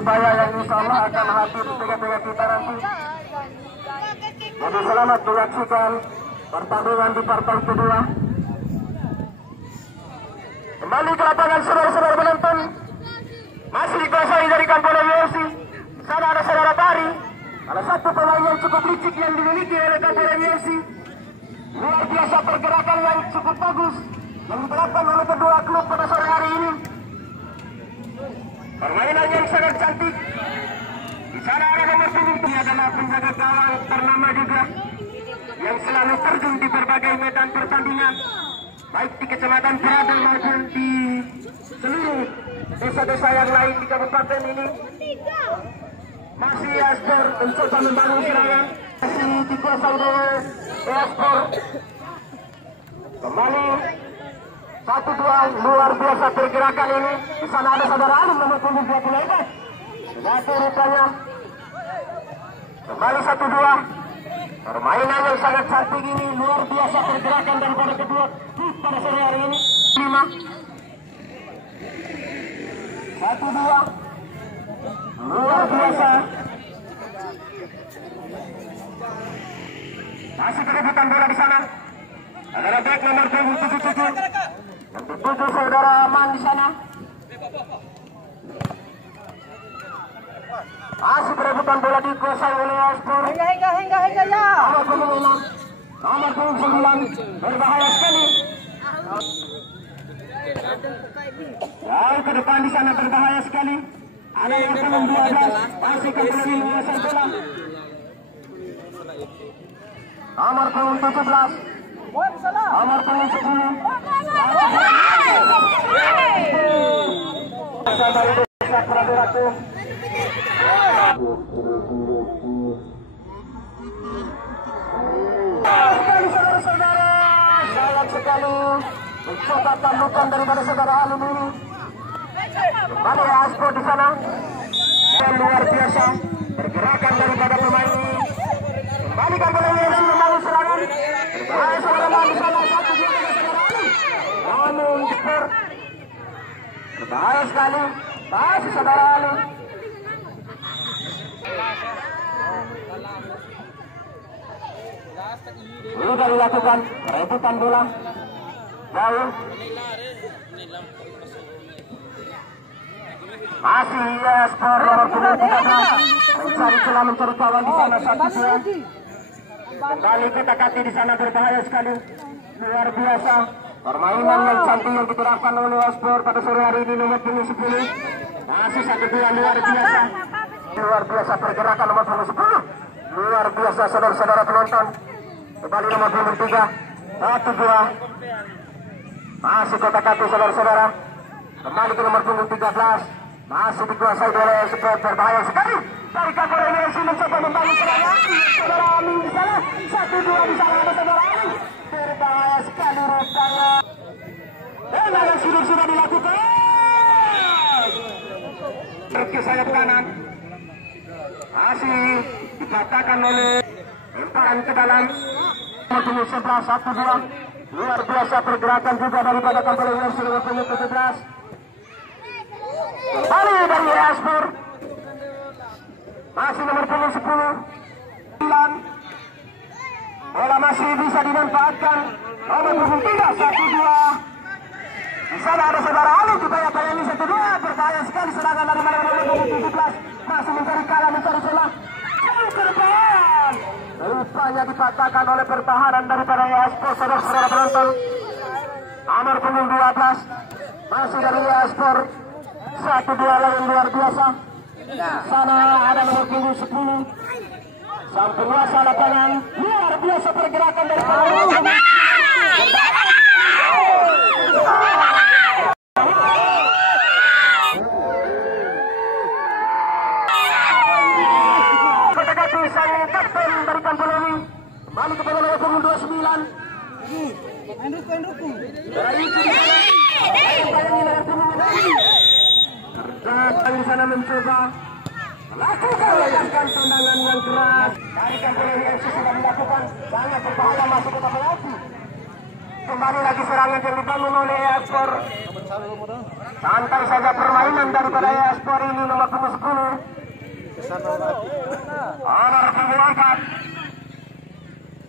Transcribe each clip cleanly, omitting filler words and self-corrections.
Persebaya yang insya Allah akan hadir di tengah-tengah kita nanti. Jadi selamat menyaksikan pertandingan di partai kedua. Kembali ke lapangan saudara-saudara penonton. Masih dikuasai dari Kampung UFC. Di sana ada saudara Tari. Salah satu pemain yang cukup licik yang dimiliki oleh Kampung UFC. Luar biasa pergerakan yang cukup bagus yang diterapkan oleh kedua klub pada sore hari ini. Permainan yang sangat cantik. Di sana ada nomor 10. Dia adalah penjaga gawang ternama juga yang selalu terjun di berbagai medan pertandingan, baik di Kecamatan Peradun maupun di seluruh desa-desa yang lain di kabupaten ini. Masih Aspor mencoba membangun serangan, masih dikuasai oleh Aspor. Kembali 1-2, luar biasa pergerakan ini. Di sana ada saudara Alim nomor 24. Satu rupanya. Kembali 1-2. Permainan yang sangat cantik ini, luar biasa pergerakan daripada kedua tim pada sore hari ini. 5 1-2, luar biasa. Masih perebutan bola di sana. Adalah back nomor 27. Yang tertuju saudara Aman di sana. Masih perebutan bola dikuasai oleh Aspor. Hingga ya. Nomor 26, nomor 29, berbahaya sekali. Jauh ke depan di sana berbahaya sekali. Ada yang belum 12, masih kembali menguasai bola. Nomor 17, nomor 10. Saudara-saudara, sayang sekali mencoba tandukan daripada saudara Alim ini. Kembali Aspor di sana. Dan luar biasa pergerakan daripada pemain ini. Kembalikan bola ini dan membangun serangan. Berbahaya saudara Alim di sana. 1-2 saudara Alim. Namun Jepur. Berbahaya sekali. Masih saudara Alim. Sudah dilakukan perebutan bola. Jauh. Masih Aspor nomor 13 mencari celah, mencari kawan di sana. 1-2. Kembali kita kati di sana, berbahaya sekali. Luar biasa permainan yang cantik yang diterapkan oleh Aspor pada sore hari ini. Nomor 10. Masih 1-2, luar biasa. Luar biasa pergerakan nomor 10. Luar biasa saudara-saudara penonton. Kembali nomor 23. 1-2. Masih kotak-kati saudara-saudara. Kembali ke nomor 13. Masih dikuasai oleh Aspor, berbahaya sekali. Dari Kampung UFC mencoba membangun serangan. Saudara Amin di sana. 1-2 di sana ada saudara Amin. Berbahaya sekali rupanya. Dan ada sidik sudah dilakukan. Ke sayap kanan. Masih dikatakan oleh lemparan ke dalam. Nomor 11, 1-2. Luar biasa pergerakan juga daripada Kampung UFC nomor 17. Kembali dari Aspor. Masih nomor 10. 9. Bola masih bisa dimanfaatkan. Nomor 23, 1-2. Di sana ada saudara Alim, dipayang-payangi 1-2. Berbahaya sekali serangan dari nomor 17. Masih mencari kalah, mencari celah. Ke depan. Rupanya dipatahkan oleh pertahanan daripada Aspor, saudara-saudara penonton. Nomor 12. Masih dari Aspor. 1-2 lawan luar biasa. Sana ada nomor 10. Sang penguasa lapangan. Luar biasa pergerakan dari kotak-kati sang kapten dari Kampung ini. Kembali kepada nomor 29. Pendukung. Dari itu di sana. Di sana mencoba melakukan tendangan yang keras. Dari Kampung UFC sudah dilakukan, sangat berbahaya masuk ke penalti. Kembali lagi serangan yang dibangun oleh Aspor. Santai saja permainan daripada Espor ini nomor punggung 10. Honor punggung 4.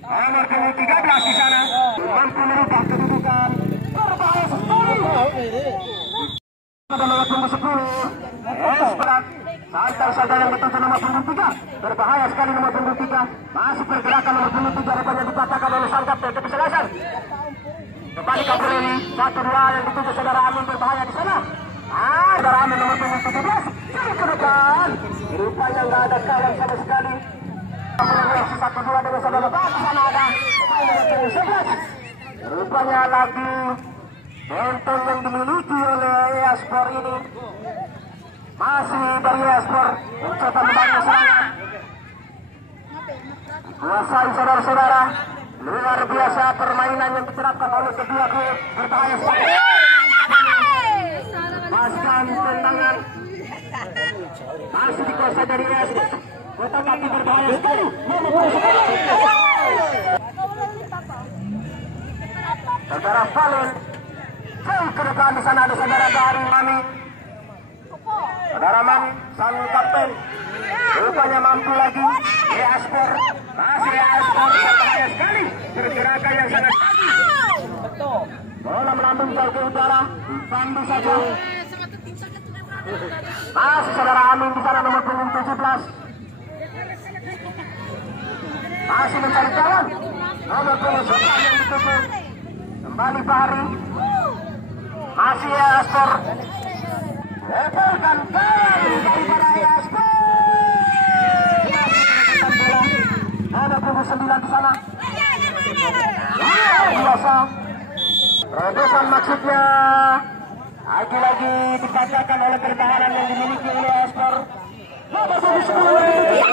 Honor punggung 13 di sana. Mampu merubah kedudukan. Berbahaya sekali. Nomor punggung 10. Espor. Santai saja yang betul nomor punggung 3. Berbahaya sekali nomor punggung 3. Masih pergerakan nomor punggung 3 rupanya dikatakan oleh sang kapten ke kesalahan. Kembali ke Brili, 1-2 yang dituju saudara Amin berbahaya di sana. Saudara Amin nomor punggung 17. Jadi ke depan. Rupanya nggak ada kawan sama sekali. 1-2 dengan saudara Bang. Di sana ada pemain nomor punggung 11. Rupanya lagi benteng yang dimiliki oleh Espor ini. Masih dari Espor mencoba membangun serangan. Kuasai saudara-saudara. Luar biasa permainan yang diterapkan oleh kedua klub. Berbahaya sekali. Paskan tendangan. Masih dikuasai dari Espor. Kota kaki berbahaya sekali. Saudara Valen. Jauh ke depan di sana ada saudara Dari Mami. Saudara Mami, sang kapten. Rupanya mampu lagi. Espor. Masih Espor. Berbahaya sekali. Pergerakan yang sangat bagus. Bola melambung jauh ke udara. Dipandu saja. Masih saudara Amin di sana nomor punggung 17. Masih mencari jalan. Nomor punggung 11 yang ditutup. Kembali Fahri. Masih Espor. Lepaskan kawan daripada Espor. Ada punggung 9 di sana. Luar biasa. Terobosan maksudnya. Lagi-lagi dikatakan oleh pertahanan yang dimiliki oleh Espor. Nomor punggung 10.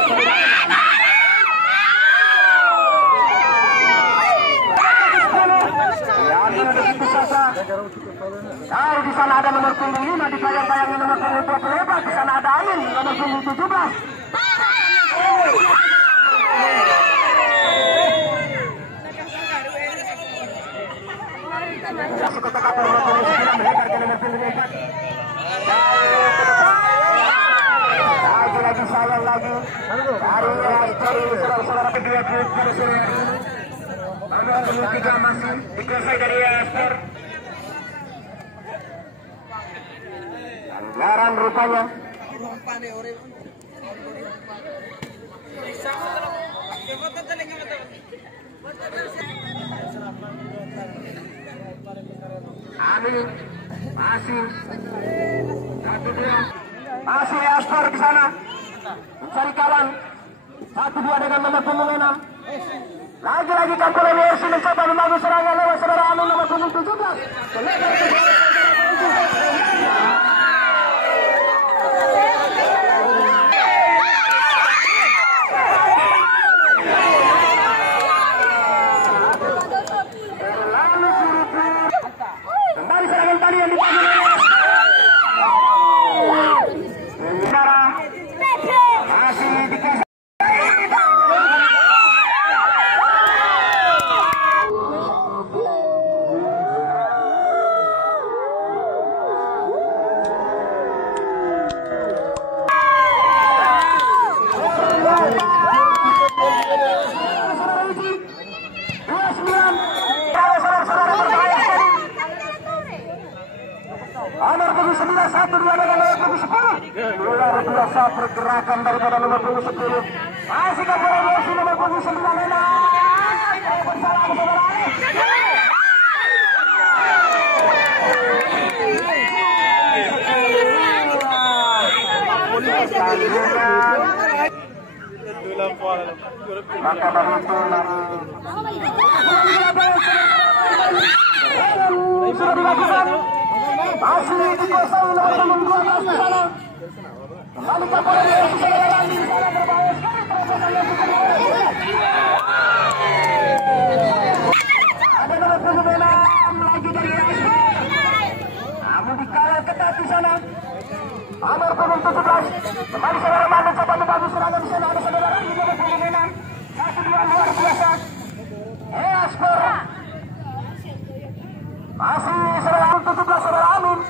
Tahu di sana ada nomor punggung 5, dibayang-bayangi nomor punggung 24, di sana ada Amin nomor punggung 17. Kota Kapal nomor punggung 9 melebar ke nomor punggung 4. Lagi-lagi salah lagi. Dari saudara-saudara kedua klub pada sore hari. Nomor punggung 3 masih dikuasai dari Espor. Anggaran rupanya. Amin masih 1-2. Masih Espor di sana mencari kawan. 1-2 dengan nomor punggung 6. Lagi-lagi Kampulan FC mencoba membangun serangan lewat saudara Amin nomor punggung 17. Kembali serangan tadi yang dibangun oleh masih dikasih. Nomor punggung 9 1-2 dengan nomor punggung 10. Luar biasa pergerakan daripada nomor punggung 10. Masih Kampulan FC nomor punggung 9 bersalah saudara Ali. Maka dari itu sudah dilakukan. Masih dikuasai nomor punggung 12 di sana. Kembali Kampulan FC saudara Andi di sana berbahaya sekali terobosannya cukup luar biasa. Ada nomor punggung 6 lagi dari Espor. Namun dikawal ketat di sana. Nomor punggung 17. Kembali saudara Mandi coba membangun serangan di sana. Ada saudara Andi nomor punggung 6. 1-2 luar biasa. Espor. Masih saudara 17 saudara Amin.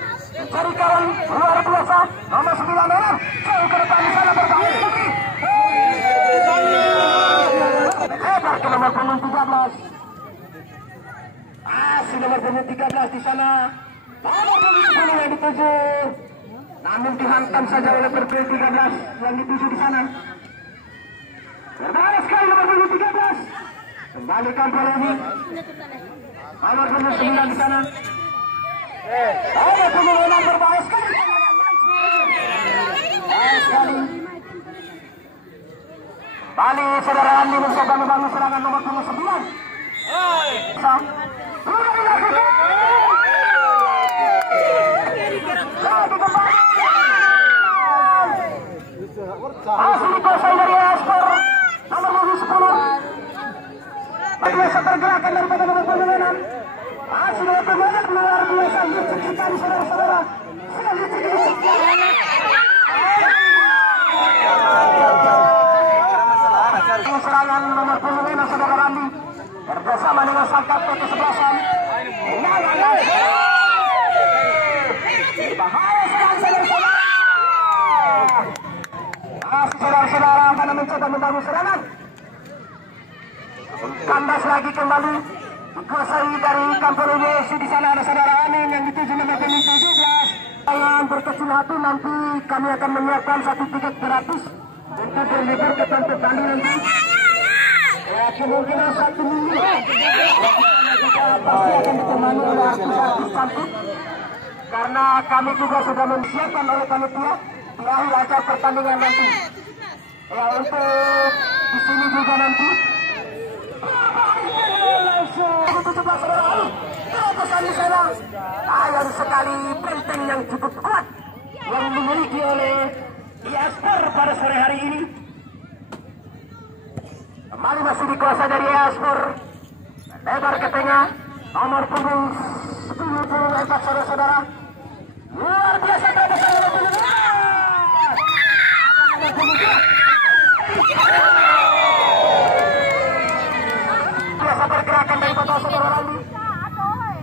namun dihantam saja oleh berpilih 13 yang dituju di sana. Berbahaya sekali nomor punggung 13. Kembalikan bola ini. Nomor punggung 9 di sana. Nomor punggung 6 berbahaya sekali. Bahaya sekali. Kembali saudara Andi mencoba membangun serangan nomor punggung 9. Masih dikuasai dari Aspor nomor punggung 10. Biasa pergerakan daripada nomor punggung 6. Masih nomor punggung 6 luar biasa licik sekali saudara-saudara. Serangan nomor punggung 6 saudara Randi bersama dengan sang kapten kesebelasan. Bahaya serangan saudara-saudara. Masih saudara-saudara akan mencoba membangun serangan. Kandas lagi kembali dikuasai dari Kampung Yesi. Di sana ada saudara Amin yang dituju nomor punggung 17. Yang berkecil hati, nanti kami akan menyiapkan satu tiket gratis untuk berlibur ke tempat Bali nanti. Ya, kemungkinan 1 minggu. Pasti akan ditemani oleh artis-artis cantik. Karena kami juga sudah mempersiapkan oleh panitia di akhir acara pertandingan nanti. Ya, untuk di sini juga nanti. Kesan di sana sayang sekali benteng yang cukup kuat yang dimiliki oleh Aspor pada sore hari ini. Kembali masih dikuasai dari Aspor, lebar ke tengah nomor punggung 10 saudara-saudara. Luar biasa terbesar nomor punggung 2. Biasa pergerakan dari kota saudara Randi.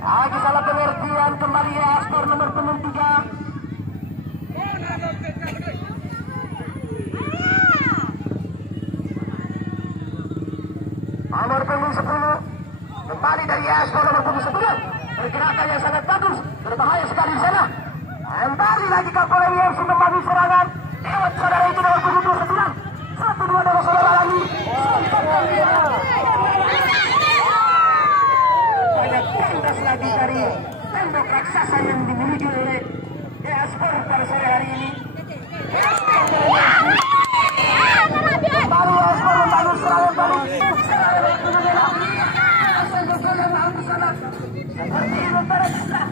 Lagi salah pengertian kembali Aspor nomor punggung 3. Nomor punggung 10 kembali dari Aspor nomor punggung 10. Pergerakan yang sangat bagus, berbahaya sekali di sana. Kembali lagi Kapolri yang sudah membangun serangan. Lewat saudara itu nomor punggung 29. 1-2 dari saudara lagi. Banyak kandas lagi dari tembok raksasa yang dimiliki oleh Aspor pada sore hari ini. Kembali Aspor membangun serangan baru. Seperti Utara Citra.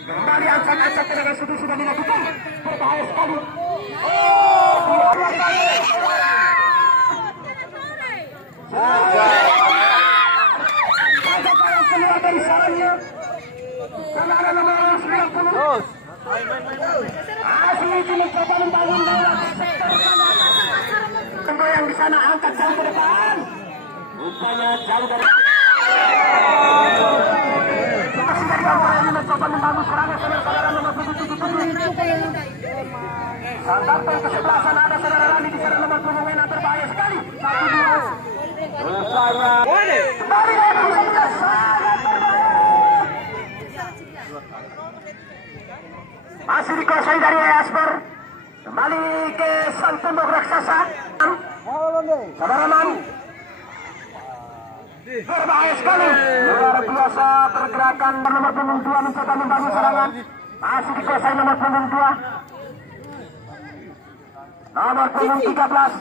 Kembali angkat-angkat tenaga sudah dilakukan. Berbahaya sekali. Keluar dari sarangnya. Karena ada nomor 90. Asli itu mencoba membangun lewat sektor kanan. Tunggu yang di sana angkat jauh ke depan. Rupanya jauh dari. Masih dari awal ini mencoba membangun serangan saudara nomor 77. Sang kapten kesebelasan ada saudara Randi di sana nomor punggung 6 berbahaya sekali. 1-2. Rupanya kembali lagi masih dikuasai dari Aspor. Kembali ke sang tembok raksasa. Saudara Mani. Berbahaya sekali. Luar biasa pergerakan nomor punggung 2 mencoba membangun serangan. Masih dikuasai nomor punggung 2. Nomor punggung 13.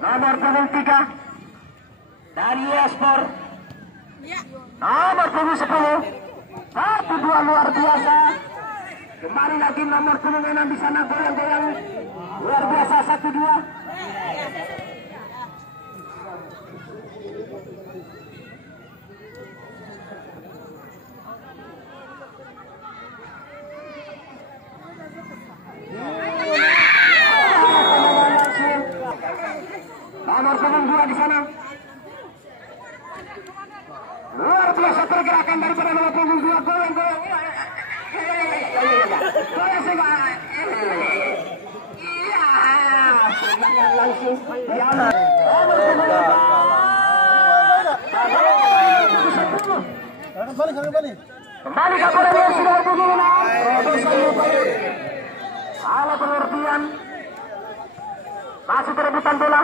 Nomor punggung 3 dari Aspor. Nomor punggung 10. 1-2 luar biasa. Kembali lagi nomor punggung 6 di sana goyang-goyang luar biasa 1-2. Nomor punggung 2 di sana. Luar biasa pergerakan daripada nomor punggung 2 goyang-goyang. Goyang sih Pak. Iya. langsung Diana. Kembali ke bola yang sudah digunakan. Salah pengertian. Masih perebutan bola.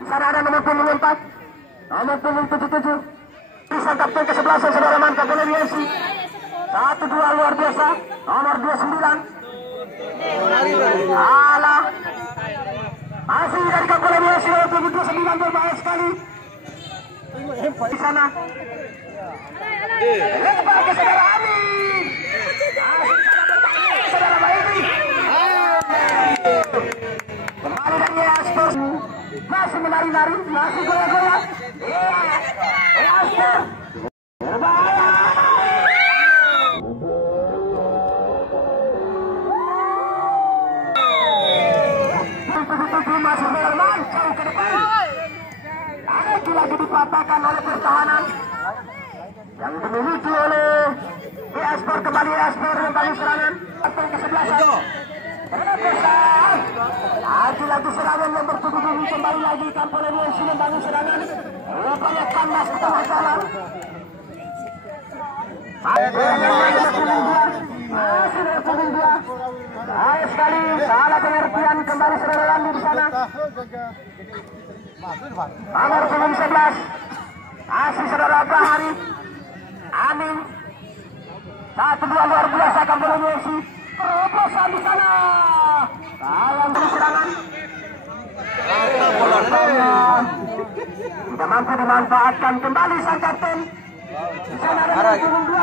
Di sana ada nomor punggung 4, nomor punggung 77. Bisa kapten ke-11 saudara mantap bola UFC. 1-2 luar biasa. Nomor 29. Salah. Masih dari bola UFC nomor 29 berbahaya sekali. Di sana. Lebar ke saudara Ali. Saudara Baini. Kembali dari Astor. Masih menari-nari, masih goyah-goyah. Astor. Berbahaya. Masih berlangsung ke depan. Lagi dipatahkan oleh pertahanan yang dimiliki oleh Astor. Kembali Astor membangun serangan atau ke-11. Lagi serangan nomor 7 kembali lagi Kampung Emosi membangun serangan. Rupanya kandas di tengah jalan. Masih berpunggung 2. Bahaya sekali, salah pengertian kembali saudara Landi di sana. Nomor punggung 11. Masih saudara Bahari. Amin. 1-2 luar biasa Kampung Emosi. Terobosan di sana. Sayang dari serangan. Tidak mampu dimanfaatkan kembali sang kapten. Di sana ada punggung 2.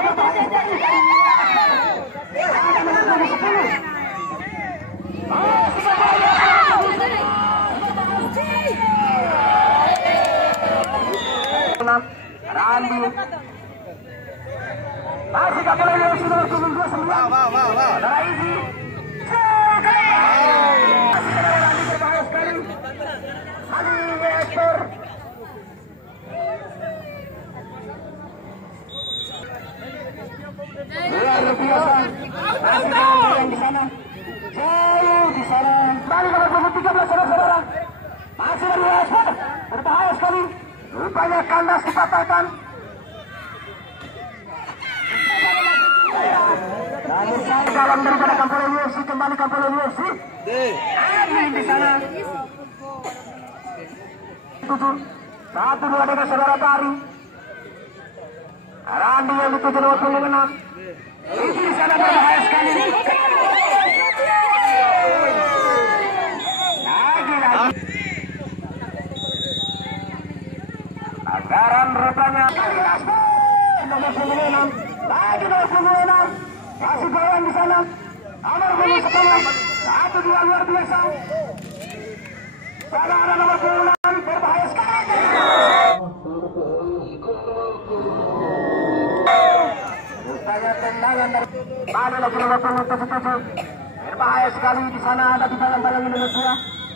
Randi. Masih kapal yang sudah punggung 29. Raizi. Berbahaya sekali. Ali Astor. Luar biasa. Masih yang di sana. Jauh di sana. Kembali nomor 13 saudara-saudara. Masih dari Astor. Berbahaya sekali. Rupanya kandas dipatahkan. Namun saya dalam daripada Kampung UFC kembali Kampung UFC. Amin di sana. 1-2 dengan saudara Bari. Randi yang dituju nomor 26. Itu di sana berbahaya sekali. Lagi. Anggaran rupanya nomor 26. Lagi nomor 26. Masih goyang di sana. Nomor 10. 1-2 luar biasa. Sana ada nomor 26. Berbahaya sekali. Rupanya tendangan dari mana lagi nomor 77. Berbahaya sekali di sana ada di dalam bayangan nomor 2.